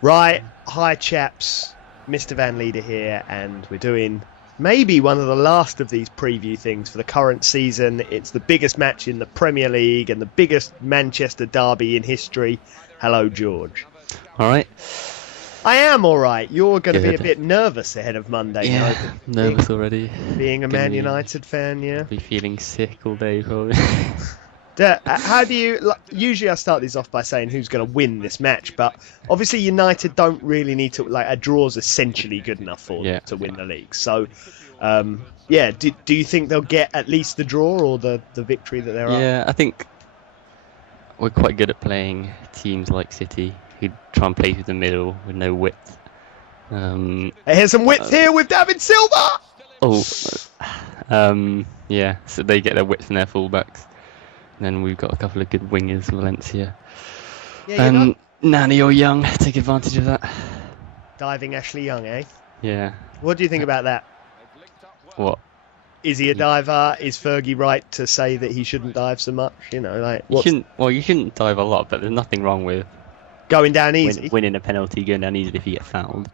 Right, hi chaps, MrVanleider here, and we're doing maybe one of the last of these preview things for the current season. It's the biggest match in the Premier League and the biggest Manchester derby in history. Hello, George. All right. I am all right. You're going to be a Good. bit nervous ahead of Monday Yeah, night. nervous already. Being a Man United fan, yeah. Be feeling sick all day probably. How do you... Usually I start these off by saying who's going to win this match, but obviously United don't really need to... a draw's essentially good enough for them to win the league. So, do you think they'll get at least the draw or the victory that they're Yeah, I think we're quite good at playing teams like City, who try and play through the middle with no width. Here's some width here with David Silva! Yeah, so they get their width from their fullbacks. And then we've got a couple of good wingers, Valencia. And Nani or Young take advantage of that. Diving Ashley Young, eh? Yeah. What do you think about that? What? Is he a diver? Is Fergie right to say that he shouldn't dive so much? You shouldn't dive a lot, but there's nothing wrong with going down easy. Winning a penalty, going down easy if you get fouled.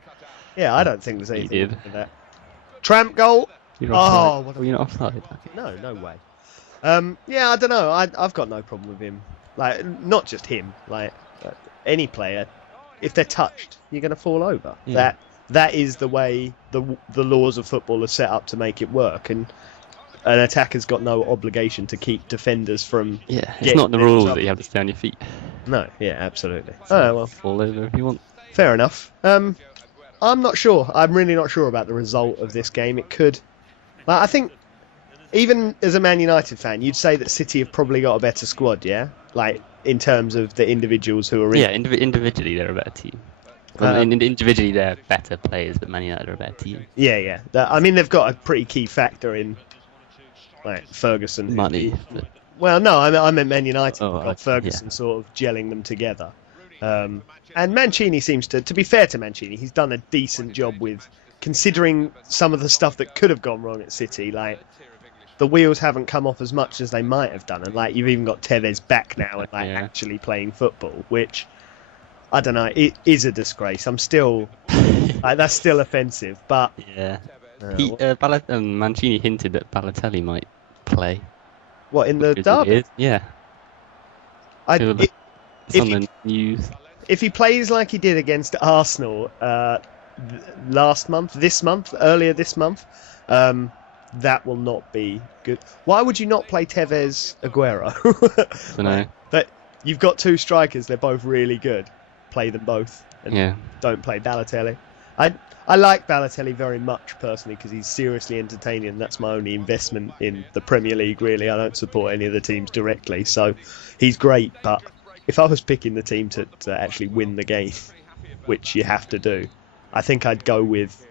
Yeah, I don't think there's anything wrong with that. Tramp goal. Were you not offside? No way. I don't know. I've got no problem with him. Not just him. Any player, if they're touched, you're going to fall over. Yeah. That is the way the laws of football are set up to make it work, and an attacker's got no obligation to keep defenders from. Yeah, it's not the rules that you have to stay on your feet. No, yeah, absolutely. So fall over if you want. Fair enough. I'm not sure. I'm really not sure about the result of this game. It could. I think, even as a Man United fan, you'd say that City have probably got a better squad, yeah? In terms of the individuals who are in. Yeah, individually they're a better team. Individually they're better players, but Man United are a better team. Yeah. They've got a pretty key factor in, Ferguson. Money. Well, no, I meant Man United. Got Ferguson sort of gelling them together. And Mancini seems to be fair to Mancini, he's done a decent job with, considering some of the stuff that could have gone wrong at City, the wheels haven't come off as much as they might have done, and you've even got Tevez back now and actually playing football, which I don't know, it is a disgrace. I'm still that's still offensive, but Mancini hinted that Balotelli might play. What, in the derby? Yeah. It's on the news. If he plays like he did against Arsenal earlier this month, that will not be good. Why would you not play Tevez Aguero? I don't know. But you've got two strikers, they're both really good. Play them both and don't play Balotelli. I like Balotelli very much personally because he's seriously entertaining, and that's my only investment in the Premier League, really. I don't support any of the teams directly, so he's great, but if I was picking the team to actually win the game, which you have to do, I think I'd go with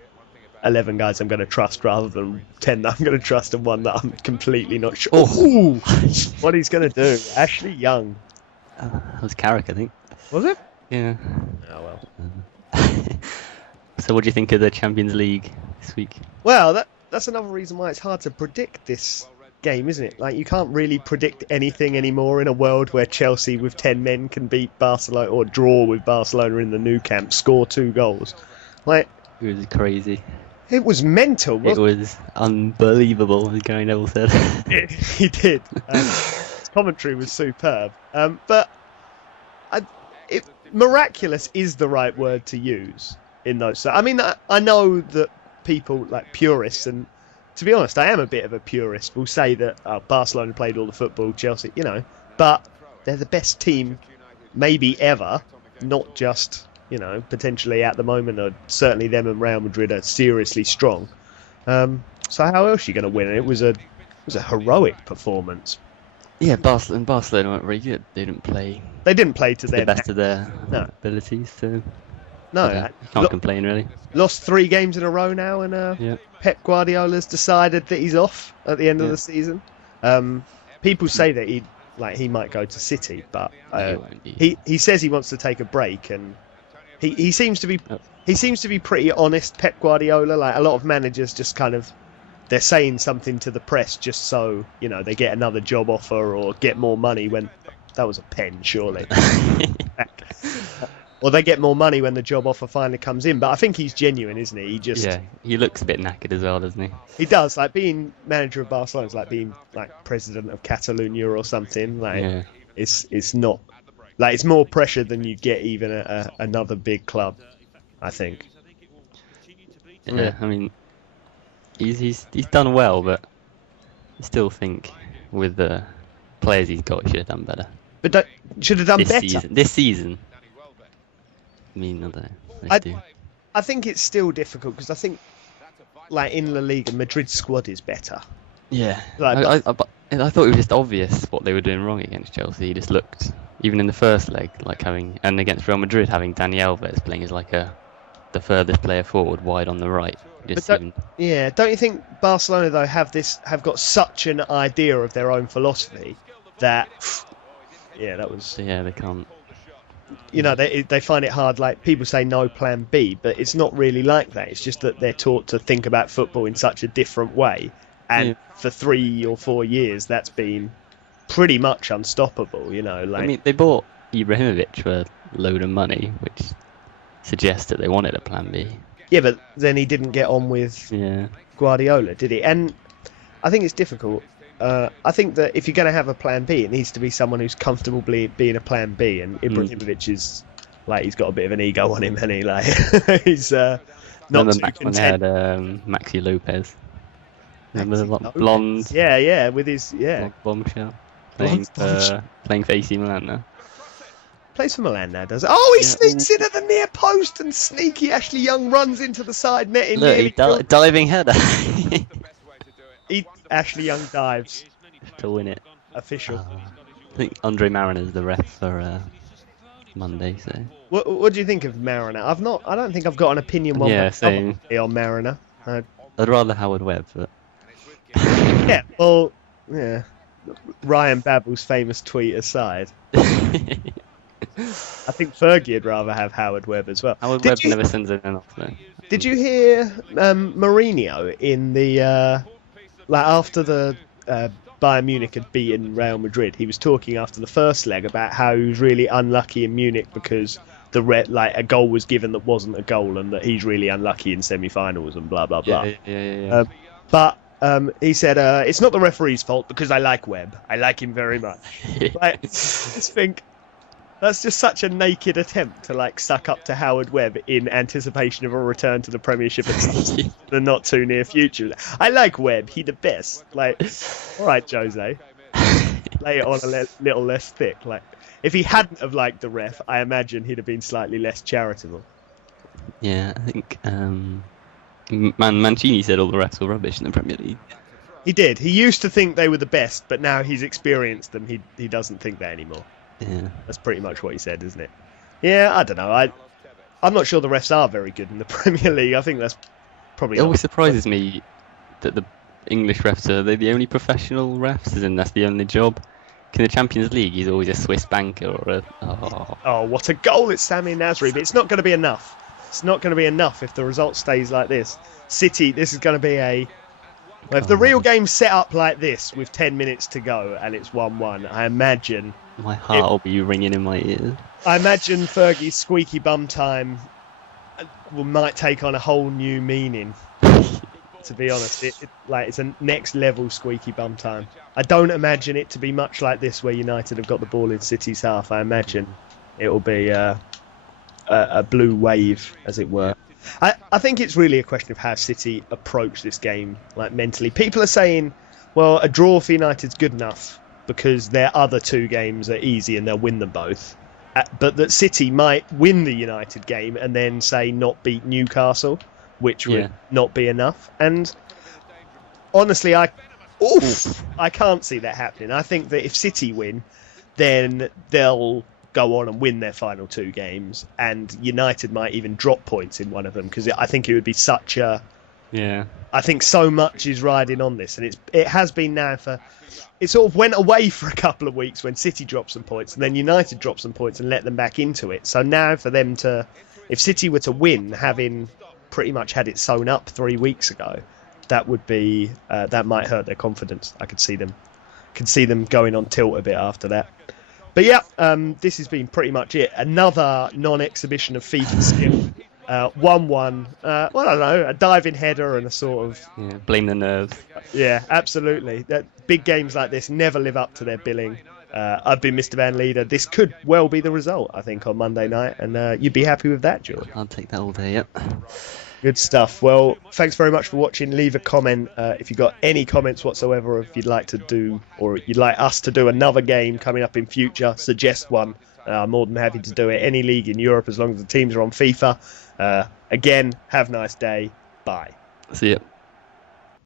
11 guys I'm going to trust rather than 10 that I'm going to trust and one that I'm completely not sure what he's going to do. Ashley Young. That was Carrick, I think. Was it? Yeah. Oh, well. So what do you think of the Champions League this week? Well, that's another reason why it's hard to predict this game, isn't it? You can't really predict anything anymore in a world where Chelsea with 10 men can beat Barcelona or draw with Barcelona in the Nou Camp, score 2 goals. It was crazy. It was mental. It was unbelievable, as Gary Neville said. He did. His commentary was superb. But miraculous is the right word to use in those. I know that people purists, and to be honest, I am a bit of a purist, will say that Barcelona played all the football, Chelsea, but they're the best team maybe ever, not just, potentially at the moment, or certainly them and Real Madrid are seriously strong. So how else are you going to win? It was a heroic performance. Yeah, Barcelona weren't very good. They didn't play to the best of their abilities, so no, can't complain really. Lost 3 games in a row now, and Pep Guardiola's decided that he's off at the end of the season. People say that he might go to City, but he says he wants to take a break, and he seems to be pretty honest. Pep Guardiola, a lot of managers just kind of, they're saying something to the press just so they get another job offer or get more money, when was a pen, surely. Or they get more money when the job offer finally comes in. But I think he's genuine, isn't he? He looks a bit knackered as well, doesn't he? He does. Like, being manager of Barcelona is like being like president of Catalonia or something. Like, it's not like, it's more pressure than you get even at another big club, I think. Yeah, I mean, he's done well, but I still think with the players he's got, he should have done better. But should have done better this season. I mean, I don't know. I think it's still difficult because I think, like, in La Liga, Madrid's squad is better. Yeah, like, I thought it was just obvious what they were doing wrong against Chelsea. He just looked, even in the first leg, like and against Real Madrid, having Dani Alves playing as like the furthest player forward, wide on the right. Don't you think Barcelona though have got such an idea of their own philosophy that they can't. You know, they find it hard. Like, people say no plan B, but it's not really like that. It's just that they're taught to think about football in such a different way, and for 3 or 4 years that's been pretty much unstoppable. You know, like, I mean, they bought Ibrahimovic for a load of money, which suggests that they wanted a plan B. Yeah, but then he didn't get on with Guardiola, did he? And I think it's difficult. I think that if you're going to have a plan B, it needs to be someone who's comfortable being a plan B. And Ibrahimovic is, like, he's got a bit of an ego on him, hasn't he? Like, he's not too back content. when they had Maxi Lopez. Remember the blonde? Yeah, with his bombshell. Playing for AC Milan now. Plays for Milan now, does it? Oh, he sneaks in at the near post, and sneaky Ashley Young runs into the side net. Diving header. Ashley Young dives to win it. Official. I think Andre Mariner's the ref for Monday. So. What do you think of Mariner? I don't think I've got an opinion on Mariner. I'd rather Howard Webb, but. Ryan Babel's famous tweet aside. I think Fergie would rather have Howard Webb as well. Howard Webb never sends anyone off, though. Did you hear Mourinho in the after the Bayern Munich had beaten Real Madrid? He was talking after the first leg about how he was really unlucky in Munich because a goal was given that wasn't a goal, and that he's really unlucky in semi-finals and blah blah blah. But he said it's not the referee's fault because I like Webb. I like him very much. I just think that's just such a naked attempt to suck up to Howard Webb in anticipation of a return to the Premiership in the not too near future. I like Webb. He the best. All right, Jose. Lay it on a little less thick. If he hadn't have liked the ref, I imagine he'd have been slightly less charitable. Yeah, I think Mancini said all the refs were rubbish in the Premier League. He did. He used to think they were the best, but now he's experienced them. He doesn't think that anymore. Yeah, that's pretty much what he said, isn't it? Yeah, I don't know. I'm not sure the refs are very good in the Premier League. I think that's probably. It always surprises me that the English refs are the only professional refs, and that's the only job. In the Champions League, he's always a Swiss banker or Oh, what a goal! It's Sami Nasri, but it's not going to be enough. It's not going to be enough if the result stays like this. City, this is going to be if the real game's set up like this with 10 minutes to go and it's 1-1, I imagine. My heart will be ringing in my ears. I imagine Fergie's squeaky bum time might take on a whole new meaning. To be honest, it's a next level squeaky bum time. I don't imagine it to be much like this, where United have got the ball in City's half. I imagine it will be a blue wave, as it were. I think it's really a question of how City approach this game, mentally. People are saying, well, a draw for United's good enough because their other two games are easy and they'll win them both. But that City might win the United game and then, say, not beat Newcastle, which would not be enough. And honestly, I can't see that happening. I think that if City win, then they'll go on and win their final two games, and United might even drop points in one of them, because I think it would be such a... Yeah. I think so much is riding on this, and it has been now for... It sort of went away for a couple of weeks when City dropped some points, and then United dropped some points and let them back into it. So now for them to... If City were to win, having pretty much had it sewn up 3 weeks ago, that would be... that might hurt their confidence. I could see them going on tilt a bit after that. But yeah, this has been pretty much it. Another non-exhibition of FIFA skill. 1-1. Well, I don't know, a diving header and a sort of... Yeah, blame the nerves. Yeah, absolutely. Big games like this never live up to their billing. I've been MrVanleider. This could well be the result, I think, on Monday night. And you'd be happy with that, George. I'll take that all day, yep. Good stuff. Well, thanks very much for watching. Leave a comment if you've got any comments whatsoever, or if you'd like to do, or you'd like us to do another game coming up in future, suggest one. I'm more than happy to do it. Any league in Europe, as long as the teams are on FIFA. Again, have a nice day. Bye. See ya.